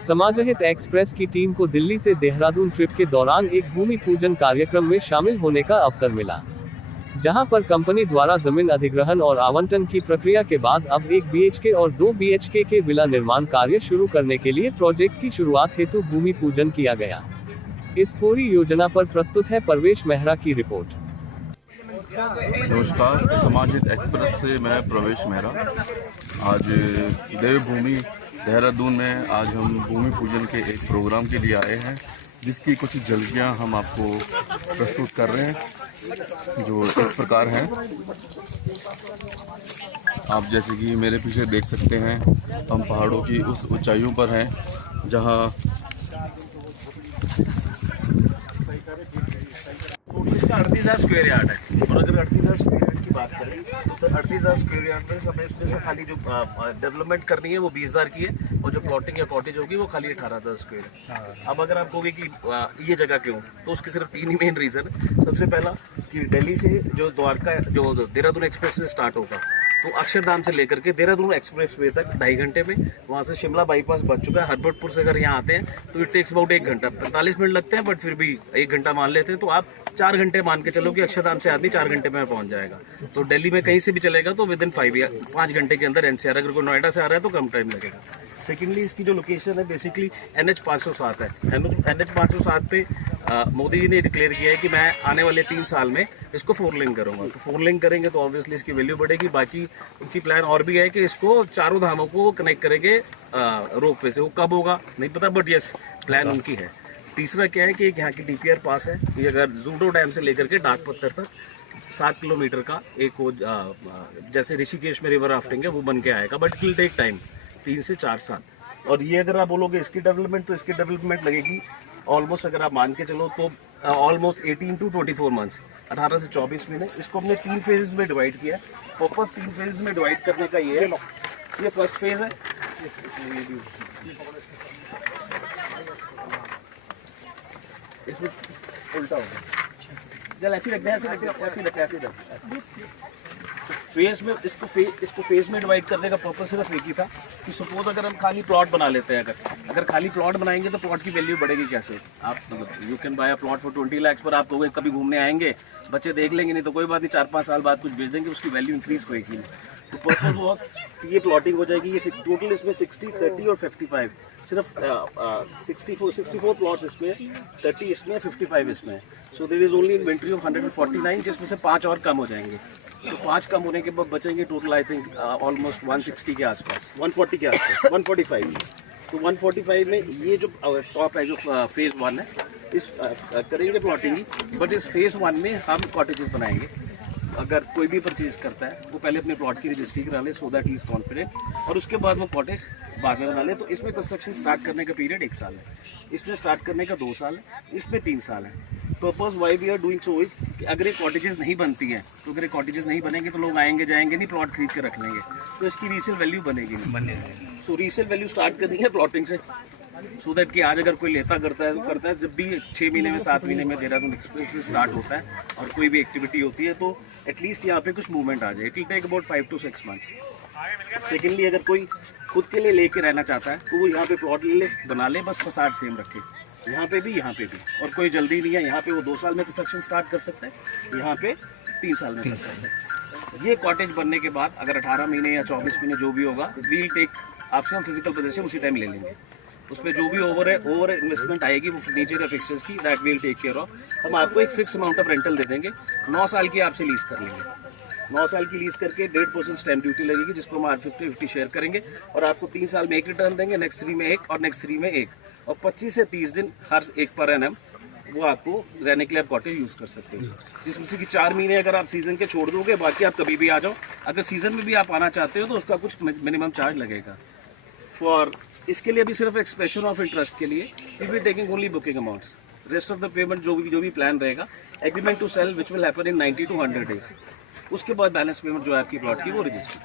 समाजहित express की team को दिल्ली से देहरादून ट्रिप के दौरान एक भूमि पूजन कार्यक्रम में शामिल होने का अवसर मिला, जहां पर कंपनी द्वारा जमीन अधिग्रहण और आवंटन की प्रक्रिया के बाद अब 1 BHK और 2 BHK के विला निर्माण कार्य शुरू करने के लिए प्रोजेक्ट की शुरुआत हेतु भूमि पूजन किया गया। इस पूरी योजना पर प्रस्तुत है प्रवेश मेहरा की रिपोर्ट। नमस्कार, समाजहित एक्सप्रेस से मैं प्रवेश मेहरा। आज देवभूमि देहरादून में आज हम भूमि पूजन के एक प्रोग्राम के लिए आए हैं, जिसकी कुछ झलकियां हम आपको प्रस्तुत कर रहे हैं, जो इस प्रकार हैं। आप जैसे कि मेरे पीछे देख सकते हैं, हम पहाड़ों की उस ऊंचाइयों पर हैं जहां इसका 38,000 स्क्वायर यार्ड है। और अगर 38,000 स्क्वायर यार्ड की बात करें तो 38,000 स्क्वायर यार्ड में हमें इसमें से खाली जो डेवलपमेंट करनी है वो 20,000 की है, और जो प्लॉटिंग या कॉटेज होगी वो खाली 18,000 स्क्वायर है। अब अगर आप कहोगे कि ये जगह क्यों, तो उसके सिर्फ 3 ही मेन रीज़न है। सबसे पहला कि दिल्ली से जो द्वारका जो देहरादून एक्सप्रेस वे स्टार्ट होगा, तो अक्षरधाम से लेकर के देहरादून एक्सप्रेस वे तक 2.5 घंटे में, वहाँ से शिमला बाईपास बच चुका है। हरबटपुर से अगर यहाँ आते हैं तो इट टेक्स अबाउट 1 घंटा, 45 मिनट लगते हैं, बट फिर भी 1 घंटा मान लेते हैं, तो आप 4 घंटे मान के चलो कि अक्षरधाम से आदमी 4 घंटे में पहुंच जाएगा। तो दिल्ली में कहीं से भी चलेगा तो विद इन 5 घंटे के अंदर NCR। अगर कोई नोएडा से आ रहा है तो कम टाइम लगेगा। सेकेंडली, इसकी जो लोकेशन है बेसिकली NH 507 है। NH 507 पे मोदी जी ने डिक्लेयर किया है कि मैं आने वाले 3 साल में इसको 4 लेन करूंगा। तो 4 लेन करेंगे तो ऑब्वियसली इसकी वैल्यू बढ़ेगी। बाकी उनकी प्लान और भी है कि इसको चारों धामों को कनेक्ट करेंगे रोपवे से। वो कब होगा नहीं पता, बट यस प्लान उनकी है। तीसरा क्या है कि एक यहाँ की DPR पास है कि अगर जूडो डैम से लेकर के डाक पत्थर तक 7 किलोमीटर का एक वो जैसे ऋषिकेश में रिवर राफ्टिंग है वो बन के आएगा, but it will take time, 3 से 4 साल। और ये अगर आप बोलोगे इसकी डेवलपमेंट, तो इसकी डेवलपमेंट लगेगी ऑलमोस्ट, अगर आप मान के चलो तो ऑलमोस्ट 18 to 24 मंथ्स, 18 से 24 महीने। इसको हमने 3 फेजेस में डिवाइड किया है। पर्पस 3 फेजेस में डिवाइड करने का ये है। ये फर्स्ट फेज है, इसमें उल्टा होगा, चल ऐसे रखते हैं, ऐसे रखते हैं। फेज में इसको फेज में डिवाइड करने का पर्पस सिर्फ एक ही था कि सपोज अगर हम खाली प्लॉट बना लेते हैं, अगर खाली प्लॉट बनाएंगे तो प्लॉट की वैल्यू बढ़ेगी कैसे। आप you can buy a plot for 20 lakh, पर आप कहोगे कभी घूमने आएंगे, बच्चे देख लेंगे, नहीं तो कोई बात नहीं, 4-5 साल बाद कुछ बेच देंगे, उसकी वैल्यू इंक्रीज होगी। तो पर्पस वॉज ये प्लॉटिंग हो जाएगी। ये टोटल इसमें 60, 30 और 55, सिर्फ 64 प्लॉट्स इसमें, 30 इसमें, 55 इसमें। So there is only inventory of 149, जिसमें से 5 और कम हो जाएंगे। तो 5 कम होने के बाद बचेंगे टोटल आई थिंक ऑलमोस्ट 160 के आसपास, 140 के आसपास, 145। तो 145 में ये जो टॉप है, जो फेज़ 1 है, इस करेंगे प्लॉटिंग ही, बट इस फेज़ 1 में हम कॉटेजेस बनाएंगे। अगर कोई भी परचेज करता है वो पहले अपने प्लॉट की रजिस्ट्री करा ले, so that he is confident, और उसके बाद वो कॉटेज बाद में बना ले। तो इसमें कंस्ट्रक्शन स्टार्ट करने का पीरियड 1 साल है, इसमें स्टार्ट करने का 2 साल है, इसमें 3 साल है। Purpose why we are doing so is कि अगर ये कॉटेजेस नहीं बनती हैं, तो अगर ये कॉटेजेस नहीं बनेंगे तो लोग आएंगे जाएंगे नहीं, प्लॉट खरीद के रख लेंगे, तो इसकी रीसेल वैल्यू बनेगी नहीं। सो रीसेल वैल्यू स्टार्ट करनी है प्लॉटिंग से, सो दैट कि आज अगर कोई लेता करता है तो करता है। जब भी 6 महीने में 7 महीने में देहरादून एक्सप्रेस में स्टार्ट होता है और कोई भी एक्टिविटी होती है, तो एटलीस्ट यहाँ पे कुछ मूवमेंट आ जाए। It will take about 5 to 6 months. Secondly, अगर कोई खुद के लिए लेके रहना चाहता है तो वो यहाँ पे प्लॉट ले ले, बना ले, बस फसाड सेम रखे, यहाँ पे भी यहाँ पे भी, और कोई जल्दी नहीं है। यहाँ पे वो 2 साल में कंस्ट्रक्शन स्टार्ट कर सकते हैं, यहाँ पे 3 साल में कर सकते हैं। ये कॉटेज बनने के बाद अगर 18 महीने या 24 महीने जो भी होगा, वील टेक आपसे हम फिजिकल पोजीशन उसी टाइम ले लेंगे। उसमें जो भी ओवर इन्वेस्टमेंट आएगी वो फर्नीचर या फिक्सचर्स की, that will take care of. हम आपको एक फिक्स अमाउंट ऑफ रेंटल दे देंगे, 9 साल की आपसे लीज कर लेंगे। 9 साल की लीज करके 1.5% स्टैम्प ड्यूटी लगेगी, जिसको हम 50-50 शेयर करेंगे, और आपको 3 साल में एक रिटर्न देंगे, नेक्स्ट 3 में एक, और नेक्स्ट 3 में एक, और 25 से 30 दिन हर एक पर एनम वो आपको रहने के लिए आप कॉटेज यूज़ कर सकते हैं। जिसमें से कि 4 महीने अगर आप सीजन के छोड़ दोगे, बाकी आप कभी भी आ जाओ। अगर सीजन में भी आप आना चाहते हो तो उसका कुछ मिनिमम चार्ज लगेगा। फॉर इसके लिए भी सिर्फ एक्सप्रेशन ऑफ इंटरेस्ट के लिए we be taking only booking amounts. Rest of the payment जो भी प्लान रहेगा, agreement to sale which will happen in 90 to 100 days. उसके बाद बैलेंस पेमेंट जो है आपकी प्लॉट की वो रजिस्टर।